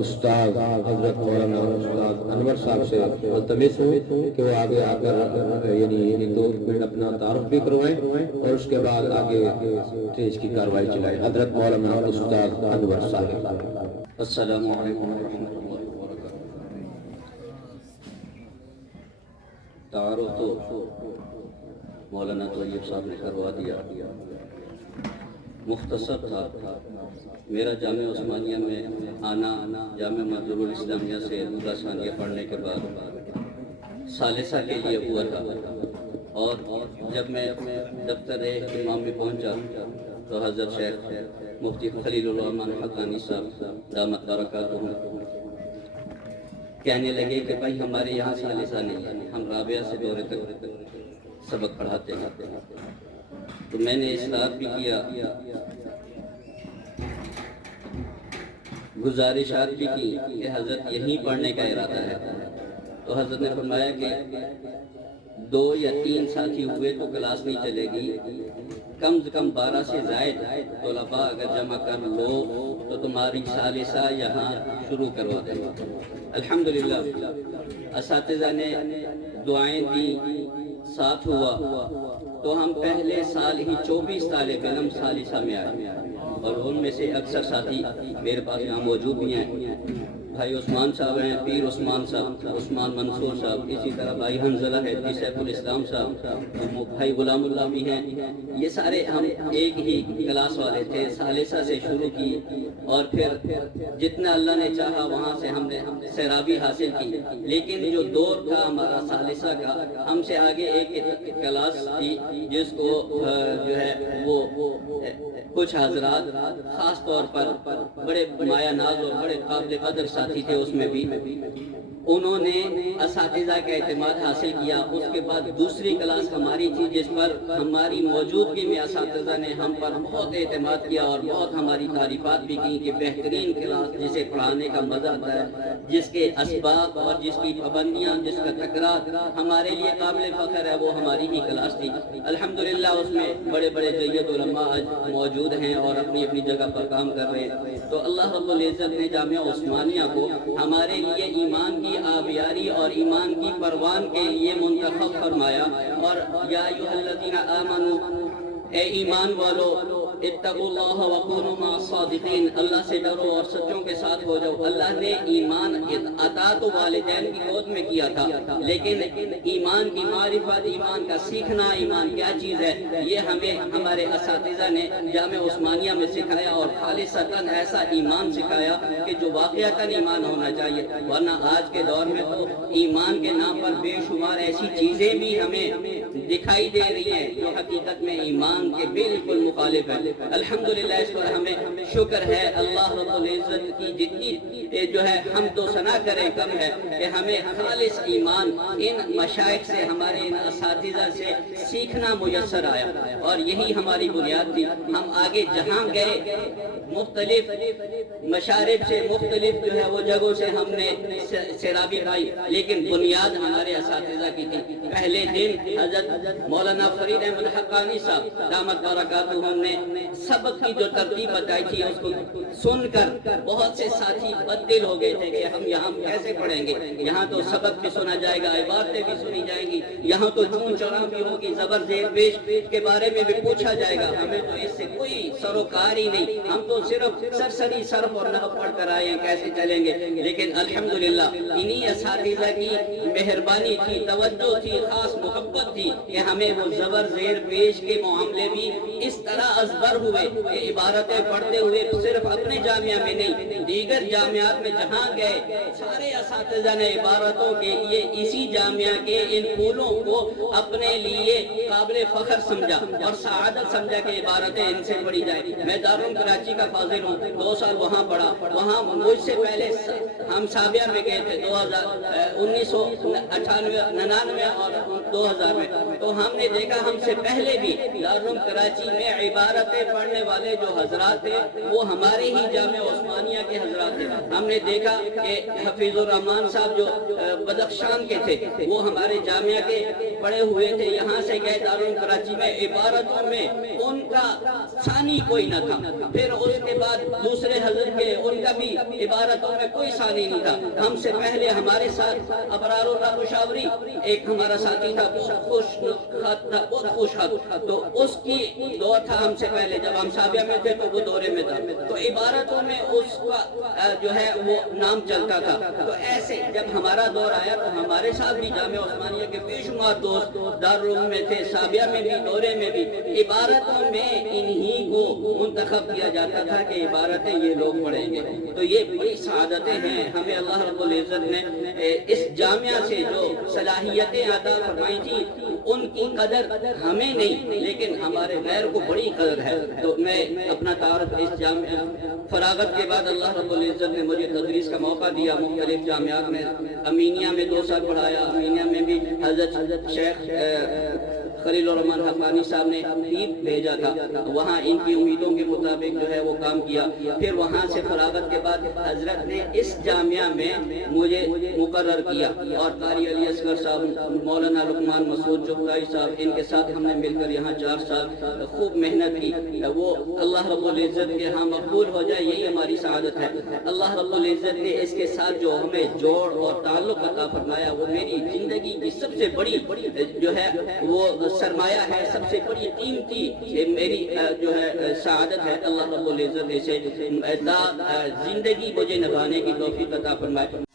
استاد حضرت مولانا استاد انور صاحب سے ملتمس ہوں کہ وہ آگے آ کر یعنی 2 منٹ اپنا تعارف بھی کروائیں اور اس کے بعد آگے اسٹیج کی کارروائی چلائیں. حضرت مولانا استاد انور صاحب. السلام علیکم ورحمۃ اللہ وبرکاتہ. تعارف تو مولانا طیب صاحب نے کروا دیا، مختصر تھا. میرا جامعہ عثمانیہ میں آنا جامعہ مسجد الاسلامیہ سے دوسرا ثانیہ پڑھنے کے بعد ثالثہ کے لیے ہوا تھا، اور جب میں دفتر امام میں پہنچا تو حضرت شیخ مفتی خلیل الرحمن حقانی صاحب دامت برکاتہم کہنے لگے کہ بھائی ہمارے یہاں ثالثہ نہیں ہے، ہم رابعہ سے دورے تک سبق پڑھاتے ہیں. تو میں نے اصرار بھی کیا، گزارشات بھی کی کہ حضرت یہیں پڑھنے کا ارادہ ہے. تو حضرت نے فرمایا کہ 2 یا 3 ساتھی ہوئے تو کلاس نہیں چلے گی، کم سے کم 12 سے زائد طلباء اگر جمع کر لو تو تمہاری ثالثہ یہاں شروع کروا دیں. الحمدللہ اساتذہ نے دعائیں دی، ساتھ ہوا تو ہم پہلے سال ہی 24 طالب علم ثالثہ میں آئے، اور ان میں سے اکثر ساتھی میرے پاس یہاں موجود بھی ہیں. بھائی عثمان صاحب ہیں، پیر عثمان صاحب، عثمان منصور صاحب، اسی طرح بھائی حنظلہ ہے، سیف الاسلام صاحب، بھائی غلام اللہ بھی ہیں. یہ سارے ہم ایک ہی کلاس والے تھے، ثالثہ سے شروع کی، اور پھر جتنا اللہ نے چاہا وہاں سے ہم نے سیرابی حاصل کی. لیکن جو دور تھا ہمارا ثالثہ کا، ہم سے آگے ایک کلاس تھی جس کو جو ہے وہ کچھ حضرات خاص طور پر بڑے مایہ ناز اور بڑے قابل قدر ساتھی تھے، اس میں بھی انہوں نے اساتذہ کا اعتماد حاصل کیا. اس کے بعد دوسری کلاس ہماری تھی جس پر ہماری موجودگی میں اساتذہ نے ہم پر بہت اعتماد کیا اور بہت ہماری تعریفات بھی کی کہ بہترین کلاس جسے پڑھانے کا مزہ آتا ہے، جس کے اسباب اور جس کی پابندیاں، جس کا تکرار ہمارے لیے قابل فخر ہے، وہ ہماری ہی کلاس تھی. الحمدللہ اس میں بڑے بڑے جید علماء آج موجود ہیں اور اپنی اپنی جگہ پر کام کر رہے ہیں. تو اللہ رب العزت نے جامعہ عثمانیہ کو ہمارے لیے ایمان کی آبیاری اور ایمان کی پروان کے لیے منتخب فرمایا. اور یا ایھا الذین آمنوا، اے ایمان والو، اتقوا اللہ وکونوا مع الصادقین، اللہ سے ڈرو اور سچوں کے ساتھ ہو جاؤ. اللہ نے ایمان عطا تو والدین کی گود میں کیا تھا، لیکن ایمان کی معرفت، ایمان کا سیکھنا، ایمان کیا چیز ہے، یہ ہمیں ہمارے اساتذہ نے جامعہ عثمانیہ میں سکھایا، اور خالصتاً ایسا ایمان سکھایا کہ جو واقعتاً ایمان ہونا چاہیے. ورنہ آج کے دور میں تو ایمان کے نام پر بے شمار ایسی چیزیں بھی ہمیں دکھائی دے رہی ہیں جو حقیقت میں ایمان کے بالکل مخالف ہے. الحمدللہ اس پر ہمیں شکر ہے، اللہ رب العزت کی جتنی جو ہے حمد و ثنا کریں کم ہے کہ ہمیں خالص ایمان ان مشائخ سے، ہمارے ان اساتذہ سے سیکھنا میسر آیا، اور یہی ہماری بنیاد تھی. ہم آگے جہاں گئے مختلف مشارب سے، مختلف جو ہے وہ جگہوں سے ہم نے سیرابی پائی، لیکن بنیاد ہمارے اساتذہ کی تھی. پہلے دن حضرت مولانا فرید احمد حقانی صاحب دامت برکاتہم نے سبق کی جو ترتیب بتائی تھی، اس کو سن کر بہت سے ساتھی بددل ہو گئے تھے کہ ہم یہاں کیسے پڑھیں گے، یہاں تو سبق بھی سنا جائے گا، عبارتیں بھی سنی جائیں گی، یہاں تو چون چڑھا بھی ہوگی، زبر زیر پیش کے بارے میں بھی پوچھا جائے گا. ہمیں تو اس سے کوئی سروکار ہی نہیں، ہم تو صرف سرسری صرف اور نحو پڑھ کر آئے ہیں، کیسے چلیں گے. لیکن الحمدللہ انہی اساتذہ کی مہربانی تھی، توجہ تھی، خاص محبت تھی کہ ہمیں وہ زبر زیر پیش کے معاملے بھی اس طرح ازبر ہوئے کہ عبارتیں پڑھتے ہوئے صرف اپنے جامعہ میں نہیں، دیگر جامعات میں جہاں گئے سارے اساتذہ نے عبارتوں کے لیے اسی جامعہ کے ان پھولوں کو اپنے لیے قابل فخر سمجھا اور سعادت سمجھا کہ عبارتیں ان سے پڑھی جائیں. میں دارالعلوم کراچی کا فاضل ہوں، 2 سال وہاں پڑھا. وہاں مجھ سے پہلے ہم سابیہ میں گئے تھے 1998 99 اور 2000 میں. تو ہم نے دیکھا ہم سے پہلے بھی دارالعلوم کراچی میں عبارتیں پڑھنے والے جو حضرات تھے وہ ہمارے ہی جامعہ عثمانیہ کے حضرات تھے. ہم نے دیکھا کہ حفیظ الرحمان صاحب جو بدخشان کے تھے وہ ہمارے جامعہ کے پڑھے ہوئے تھے, یہاں سے گئے دارالعلوم کراچی میں, عبارتوں میں ان کا ثانی کوئی نہ تھا. پھر اس کے بعد دوسرے حضرت کے ان کا بھی عبارتوں میں کوئی ثانی نہیں تھا. ہم سے پہلے ہمارے ساتھ ابرار اللہ مشاوری ایک ہمارا ساتھی تھا, بہت خوش خط تھا, بہت خوش خط, تو اس کی دور تھا ہم سے پہلے, جب ہم سابیہ میں تھے تو وہ دورے میں تھا, تو عبارتوں میں اس کا جو ہے وہ نام چلتا تھا. تو ایسے جب ہمارا دور آیا تو ہمارے ساتھ بھی جامعہ عثمانیہ کے بے شمار دوست دارالعلوم میں تھے, سابیہ میں بھی, دورے میں بھی. عبارتوں میں انہی کو منتخب کیا جاتا تھا کہ عبارتیں یہ لوگ پڑھیں گے. تو یہ بڑی سعادتیں ہیں ہمیں اللہ رب العزت نے اس جامعہ سے جو صلاحیتیں عطا فرمائی تھی ان کی قدر ہمیں نہیں لیکن ہمارے غیر کو بڑی قدر ہے. تو میں اپنا تعارف اس جامعہ فراغت کے بعد اللہ رب العزت نے مجھے تدریس کا موقع دیا مختلف جامعات میں. امینیہ میں 2 سال پڑھایا, امینیہ میں بھی حضرت شیخ خلیل الرحمان حقانی صاحب نے تیب بھیجا تھا, وہاں ان کی امیدوں کے مطابق جو ہے وہ کام کیا. پھر وہاں سے فراغت کے بعد حضرت نے اس جامعہ میں مجھے مقرر کیا اور قاری علی اصغر صاحب, مولانا لقمان مسعود چغتائی صاحب, ان کے ساتھ ہم نے مل کر یہاں 4 سال خوب محنت کی. وہ اللہ رب العزت کے ہاں مقبول ہو جائے یہی ہماری سعادت ہے. اللہ رب العزت نے اس کے ساتھ جو ہمیں جوڑ اور تعلق عطا فرمایا وہ میری زندگی کی سب سے بڑی جو ہے وہ سرمایہ ہے, سب سے بڑی قیمتی میری جو ہے سعادت ہے. اللہ رب العزت اسے زندگی مجھے نبھانے کی توفیق عطا فرمائے.